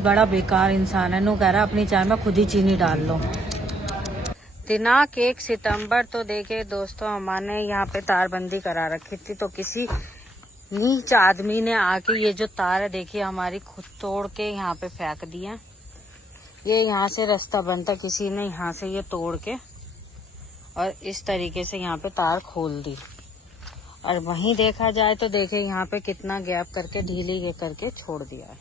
बड़ा बेकार इंसान है। नो कह रहा अपनी चाय में खुद ही चीनी डाल लो। दिनांक 1 सितंबर तो देखे दोस्तों हमारे यहाँ पे तारबंदी करा रखी थी, तो किसी नीच आदमी ने आके ये जो तार है देखिए हमारी खुद तोड़ के यहाँ पे फेंक दिया। ये यहाँ से रास्ता बनता, किसी ने यहाँ से ये तोड़ के और इस तरीके से यहाँ पे तार खोल दी। और वहीं देखा जाए तो देखे यहाँ पे कितना गैप करके ढीली करके छोड़ दिया है।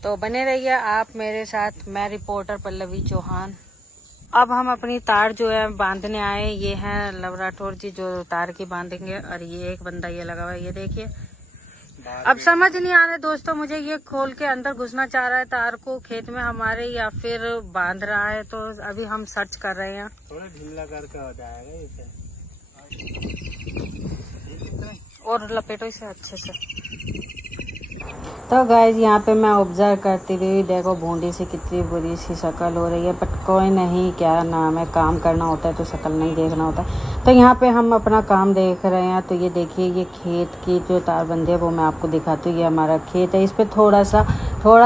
तो बने रहिए आप मेरे साथ, मैं रिपोर्टर पल्लवी चौहान। अब हम अपनी तार जो है बांधने आए, ये हैं लव राठौर जी जो तार की बांधेंगे। और ये एक बंदा ये लगा हुआ है, ये देखिए। अब समझ नहीं आ रहा है दोस्तों मुझे, ये खोल के अंदर घुसना चाह रहा है तार को खेत में हमारे, या फिर बांध रहा है। तो अभी हम सर्च कर रहे हैं। थोड़ा ढीला करके हो जाएगा इसे, और लपेटो इसे अच्छे से। तो गाइज यहाँ पे मैं ऑब्जर्व करती हुई देखो बूंदी से कितनी बुरी सी शक्ल हो रही है, बट कोई नहीं, क्या नाम है, काम करना होता है तो शक्ल नहीं देखना होता। तो यहाँ पे हम अपना काम देख रहे हैं। तो ये देखिए ये खेत की जो तारबंदी है वो मैं आपको दिखाती हूँ। ये हमारा खेत है, इस पे थोड़ा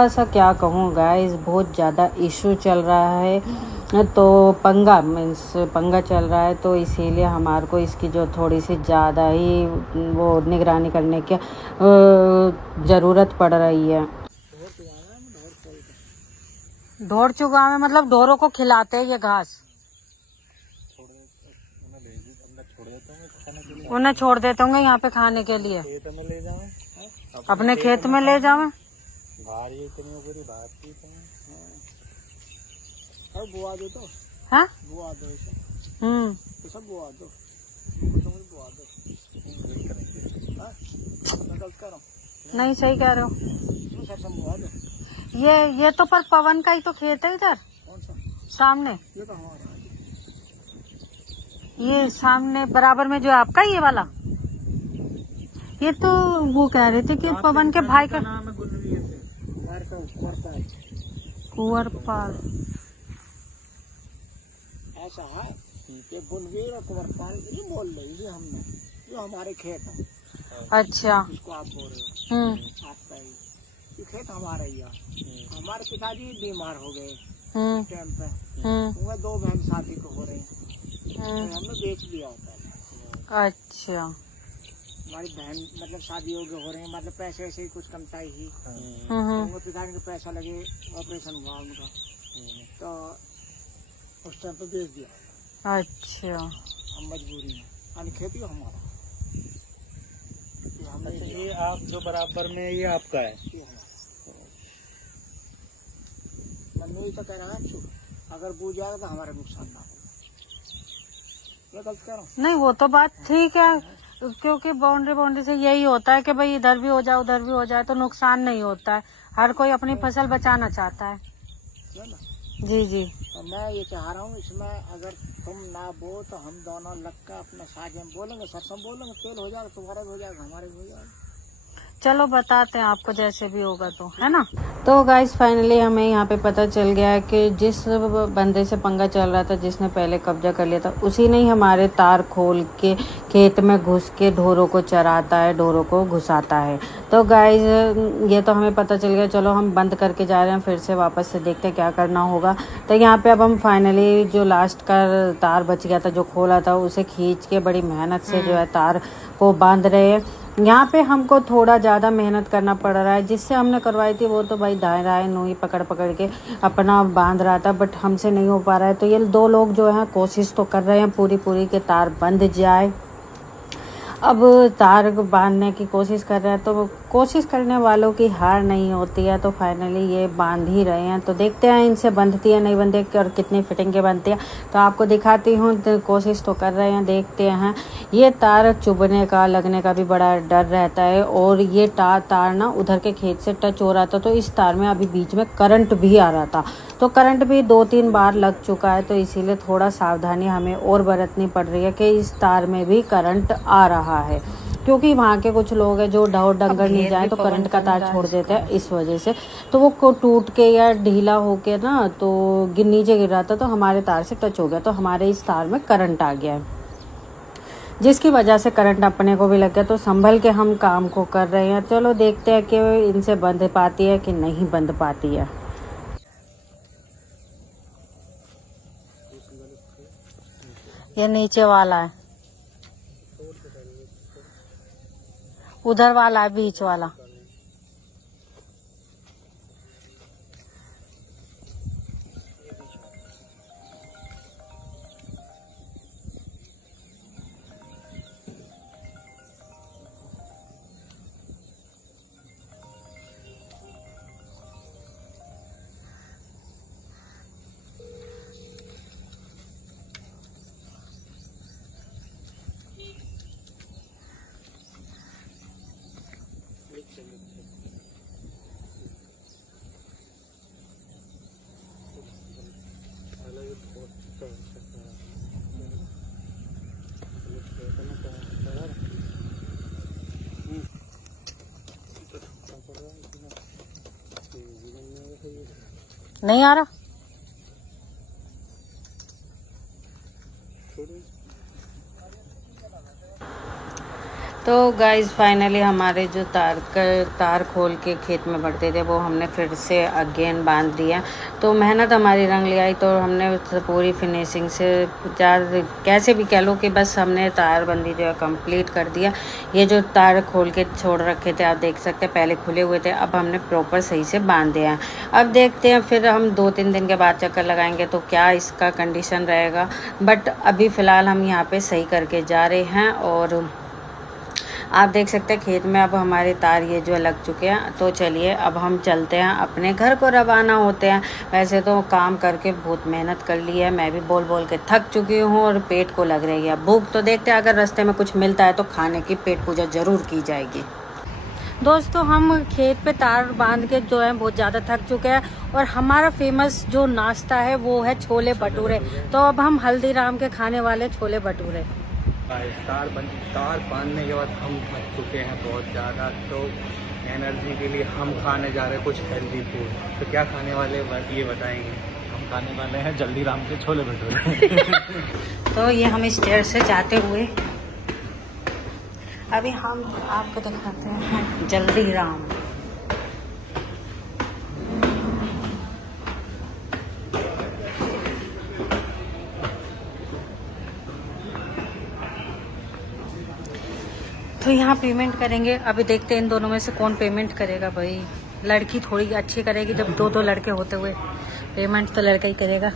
सा क्या कहूँ गाइज, बहुत ज़्यादा इशू चल रहा है। तो पंगा चल रहा है, तो इसीलिए हमारे को इसकी जो थोड़ी सी ज़्यादा ही वो निगरानी करने की ज़रूरत पड़ रही है। ढोर चुगा में मतलब ढोरों को खिलाते हैं ये घास, उन्हें छोड़ देते होंगे यहाँ पे खाने के लिए। अपने खेत में ले जाओ। बुआ दो तो हाँ बुआ दो इसे, तो सब बुआ दो, बुआ दो। नहीं सही कह रहे हो। बुआ दो। ये तो पर पवन का ही तो खेत है इधर। कौन सा? सामने ये तो हमारा है। ये सामने बराबर में जो आपका ये वाला, ये तो वो कह रहे थे कि पवन के भाई का नाम है गुलवीर से, कुंवरपाल। ऐसा है ये गुलवीर और कुंवरपाल नहीं बोल रहे, ये हमने, ये हमारे खेत है। अच्छा इसको आप बोल रहे हो, आपका ही ये खेत हमारा ही है। हमारे पिताजी बीमार हो गए टाइम पे, उनमें 2 बहन शादी को हो रहे हैं, तो हमने बेच दिया होता है। अच्छा हमारी बहन मतलब शादी हो रहे हैं, मतलब पैसे ऐसे ही कुछ कमता ही, उनके पिताजी को पैसा लगे, ऑपरेशन हुआ उनका, तो उस टाइम पे बेच दिया। अच्छा हम मजबूरी में, यानी खेती हमारा। ये आप जो बराबर में ये आपका है, मैं तो कह रहा हूँ अगर बूझ जाएगा तो हमारा नुकसान ना होगा। मैं गलत कह रहा हूँ? नहीं वो तो बात ठीक है, क्योंकि बाउंड्री से यही होता है कि भाई इधर भी हो जाए उधर भी हो जाए तो नुकसान नहीं होता है। हर कोई अपनी फसल बचाना चाहता है। जी जी। तो मैं ये चाह रहा हूँ इसमें अगर तुम ना बो तो हम दोनों लग कर अपने साथ में बोलेंगे, सरसों बोलेंगे, तेल हो जाएगा, तुम्हारा भी हो जाएगा, हमारे भी हो जाएगा। चलो बताते हैं आपको जैसे भी होगा तो, है ना। तो गाइस फाइनली हमें यहाँ पे पता चल गया है कि जिस बंदे से पंगा चल रहा था, जिसने पहले कब्जा कर लिया था, उसी ने ही हमारे तार खोल के खेत में घुस के ढोरों को चराता है, ढोरों को घुसाता है। तो गाइस ये तो हमें पता चल गया। चलो हम बंद करके जा रहे हैं, फिर से वापस से देखते हैं क्या करना होगा। तो यहाँ पे अब हम फाइनली जो लास्ट का तार बच गया था, जो खोला था, उसे खींच के बड़ी मेहनत से जो है तार को बांध रहे हैं। यहाँ पे हमको थोड़ा ज़्यादा मेहनत करना पड़ रहा है। जिससे हमने करवाई थी वो तो भाई दाएं नोई पकड़ के अपना बांध रहा था, बट हमसे नहीं हो पा रहा है। तो ये 2 लोग जो हैं कोशिश तो कर रहे हैं पूरी के तार बंध जाए। अब तार बांधने की कोशिश कर रहे हैं, तो कोशिश करने वालों की हार नहीं होती है। तो फाइनली ये बांध ही रहे हैं। तो देखते हैं इनसे बंधती है नहीं बंधती और कितनी फिटिंग के बनती है, तो आपको दिखाती हूँ। तो कोशिश तो कर रहे हैं, देखते हैं। ये तार चुभने का लगने का भी बड़ा डर रहता है। और ये तार ना उधर के खेत से टच हो रहा था, तो इस तार में अभी बीच में करंट भी आ रहा था। तो करंट भी 2-3 बार लग चुका है, तो इसीलिए थोड़ा सावधानी हमें और बरतनी पड़ रही है कि इस तार में भी करंट आ रहा है। क्योंकि वहाँ के कुछ लोग हैं जो ढोर डंगर नहीं जाए तो करंट का तार छोड़ देते हैं, इस वजह से। तो वो को टूट के या ढीला होके ना तो नीचे गिर रहा था, तो हमारे तार से टच हो गया, तो हमारे इस तार में करंट आ गया है। जिसकी वजह से करंट अपने को भी लग गया। तो संभल के हम काम को कर रहे हैं। चलो देखते हैं कि इनसे बंद पाती है कि नहीं बंद पाती है। ये नीचे वाला है, उधर वाला है, बीच वाला। नहीं आ रहा। तो गाइज़ फाइनली हमारे जो तार खोल के खेत में भरते थे वो हमने फिर से अगेन बांध दिया। तो मेहनत हमारी रंग ले आई। तो हमने पूरी फिनिशिंग से कैसे भी कह लो कि बस हमने तारबंदी जो है कंप्लीट कर दिया। ये जो तार खोल के छोड़ रखे थे आप देख सकते हैं, पहले खुले हुए थे, अब हमने प्रॉपर सही से बांध दिया। अब देखते हैं फिर हम 2-3 दिन के बाद चक्कर लगाएंगे तो क्या इसका कंडीशन रहेगा। बट अभी फ़िलहाल हम यहाँ पे सही करके जा रहे हैं। और आप देख सकते हैं खेत में अब हमारे तार ये जो लग चुके हैं। तो चलिए अब हम चलते हैं, अपने घर को रवाना होते हैं। वैसे तो काम करके बहुत मेहनत कर ली है, मैं भी बोल बोल के थक चुकी हूँ और पेट को लग रही है भूख। तो देखते हैं अगर रास्ते में कुछ मिलता है तो खाने की पेट पूजा ज़रूर की जाएगी। दोस्तों हम खेत पे तार बांध के जो है बहुत ज़्यादा थक चुके हैं। और हमारा फेमस जो नाश्ता है वो है छोले भटूरे। तो अब हम हल्दीराम के खाने वाले छोले भटूरे। तार बांधने के बाद हम थक चुके हैं बहुत ज़्यादा। तो एनर्जी के लिए हम खाने जा रहे हैं कुछ हेल्दी फूड। तो क्या खाने वाले ये बताएंगे। हम खाने वाले हैं जल्दी राम के छोले भटूरे। तो ये हम स्टेयर से जाते हुए अभी हम आपको दिखाते हैं जल्दी राम। तो यहाँ पेमेंट करेंगे। अभी देखते हैं इन दोनों में से कौन पेमेंट करेगा। भाई लड़की थोड़ी अच्छी करेगी, जब 2 लड़के होते हुए पेमेंट तो लड़का ही करेगा।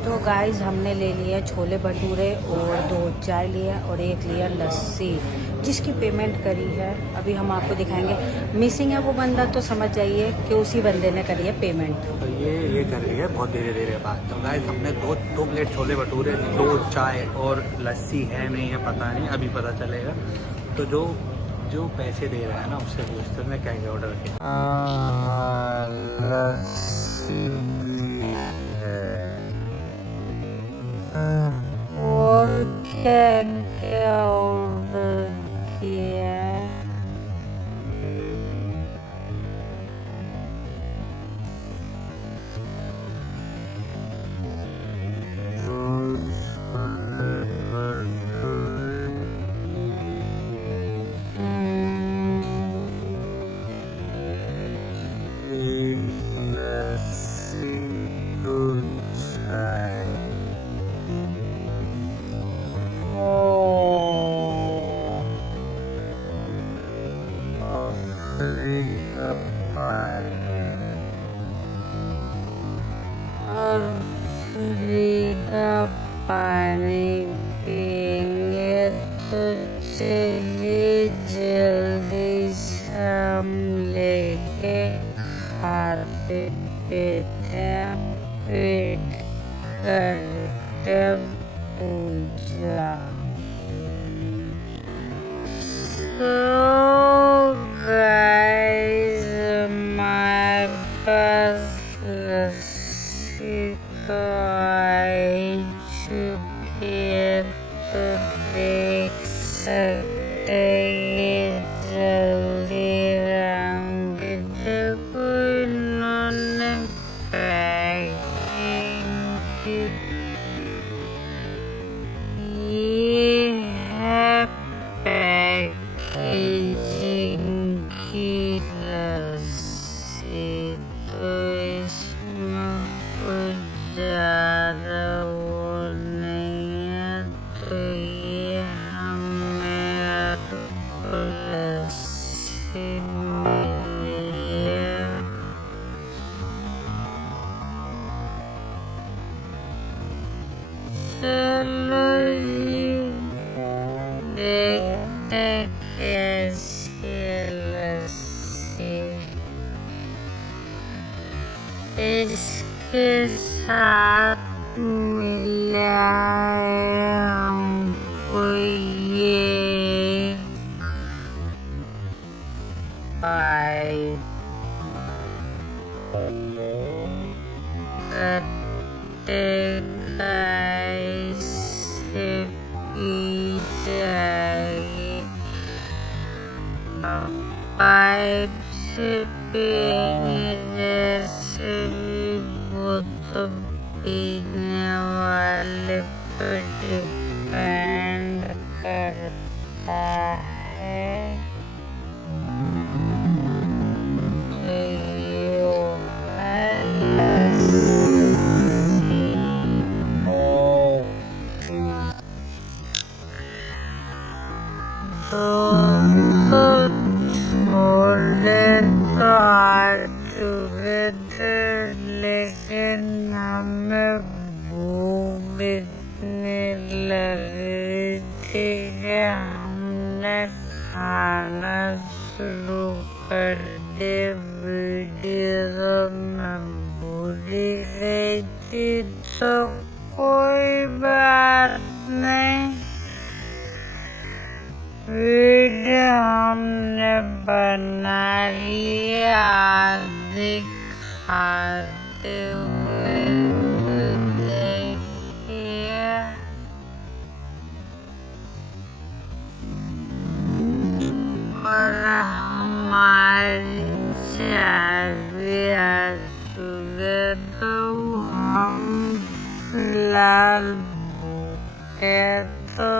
तो गाइस हमने ले लिया छोले भटूरे और 2 चाय लिया और 1 लिया लस्सी, जिसकी पेमेंट करी है अभी हम आपको दिखाएंगे। मिसिंग है वो बंदा, तो समझ जाइए कि उसी बंदे ने करी है पेमेंट। तो ये कर रही है बहुत धीरे धीरे बात। तो गाइस हमने 2 प्लेट छोले भटूरे, 2 चाय और लस्सी है नहीं है पता नहीं, अभी पता चलेगा। तो जो पैसे दे रहा है ना उससे पूछते मैं क्या क्या ऑर्डर किया। और क्या ऑर्डर किया? और पानी पिएंगे तो चलिए जल्दी से हम लेके खाते पीते पेट करते पूजा। So guys, हमारे पास लस्सी तो आई चुकी है, तो देख सकते हैं जल्दी रंग देखो इन्होंने पैकिंग की। ये थी तो इसमें कुछ ज़्यादा वो नहीं है, तो ये हमें लस्सी मिली है। चलो जी देखते कैसी लस्सी। इसके साथ मिला है हमको ये कट्टे से पी जाएगी, पाइप से पीने जैसे भी वो तो पीने वाले पर डिपेंड करता है। लेकिन हमें भूख इतनी लग रही थी कि हमने खाना शुरू कर दिया। वीडियो में भूल ही गई थी, तो कोई बात नहीं, वीडियो हमने बना लिया। आदि खाते हुए देखिए, और हमारी चाय भी आ चुके, तो हम फिलहाल भूखे, तो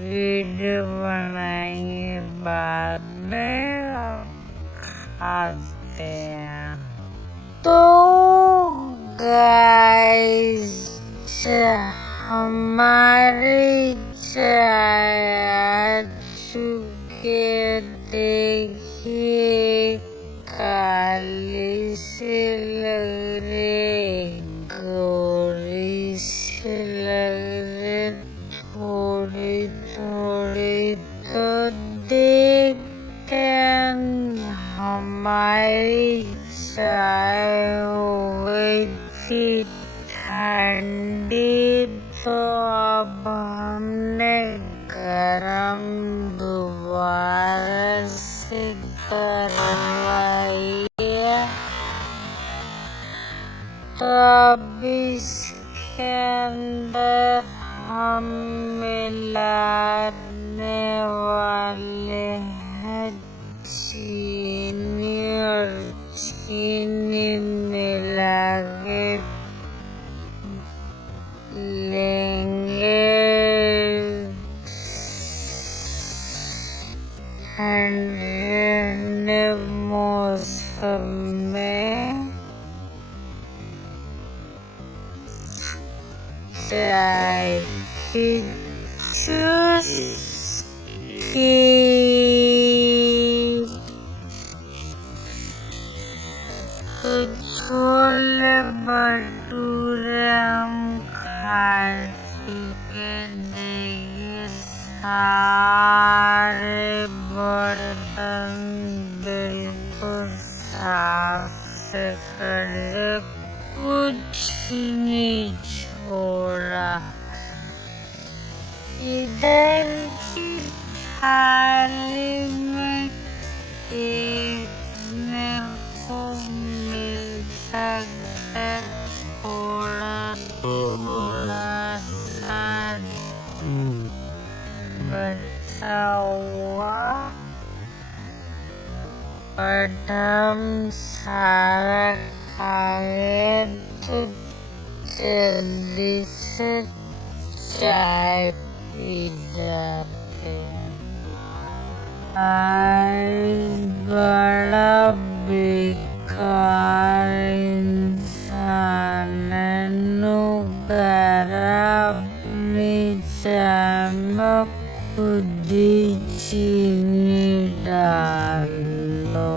वीडियो बनाएंगे बाद में, खाते हैं। तो गाइस हमारी चाय आ चुकी, देखिए काली सी लग रही, गोरी सी लग रही, थोड़ी थोड़ी, तो देखते हैं। हमारी चाय हो गई थी ठंडी, तो अब हमने गरम दोबारा से करवाई है, तो अब इसके अंदर हम मिलाने वाले हैं चीनी, और चीनी मिला के लेंगे ठंडे मौसम में चाय की चुस्की। तो छोले भटूरे हम खा चुके, देखिए सारे बर्तन बिल्कुल साफ से कर, कुछ नहीं छोड़ा। इधर की थाली में देखने को मिल सकता है थोड़ा थोड़ा सा बचा हुआ, बट हम सारा खाए तो जल्दी से चाय पी जाते हैं। बड़ा बेकार इंसान है, नुकर अपनी चाय में खुद ही चीनी डालो।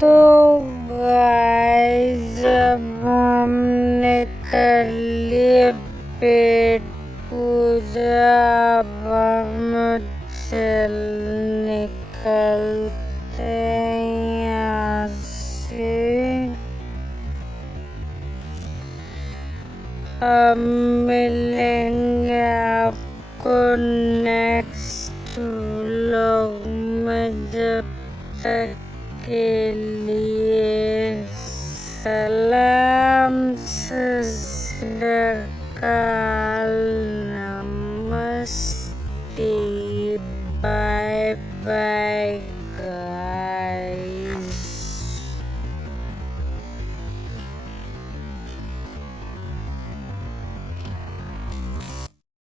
तो गाइस जब हमने कर लिए पेट पूजा, अब हम चल निकलते हैं यहाँ से। अब मिलेंगे आपको नेक्स्ट व्लॉग में, जब तक के लिए सलाम, सत श्री अकाल, नमस्ते, बाय बाय।